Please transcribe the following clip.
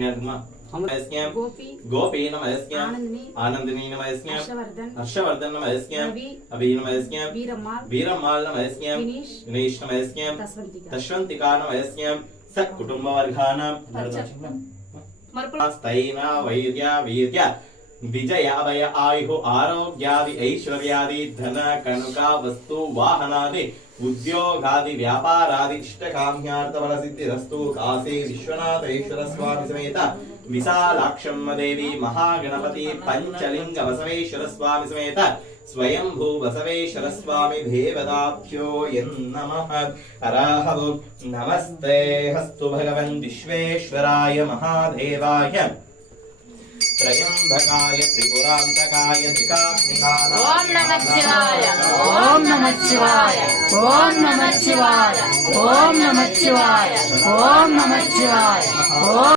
निर्मा नमस्क्यं गोपी नमस्क्यं आनंदिनी नमस्क्यं हर्षवर्धन नमस्क्यं अभि नमस्क्यं वीरमाल नमस्क्यं विनीश नमस्क्यं तश्वंतिका नमस्क्यं सकुटुंबवर्गानां स्थैना वैर्या वीर्य विजयाभय आयु आरोग्यादि ऐश्वर्यादि धन कनुका वस्तु वाहनादि उद्योगादि व्यापारादि इष्टकाम्यार्थफल सिद्धिरस्तु काशी विश्वनाथेश्वर स्वामी समेत विशालाक्षम्म देवी महागणपति पंचलिंग बसवेश्वर स्वामी समेत स्वयंभू बसवेश्वर स्वामी देवताभ्यो नमः। हराहवो नमस्ते हस्तु भगवन् विश्वेश्वराय महादेवाय त्रयंबकाय त्रिपुरांतकाय त्रिकाग्निकाय ओम नमः शिवाय ओम नमः शिवाय ओम नमः शिवाय ओम नमः शिवाय ओम नमः शिवाय ओम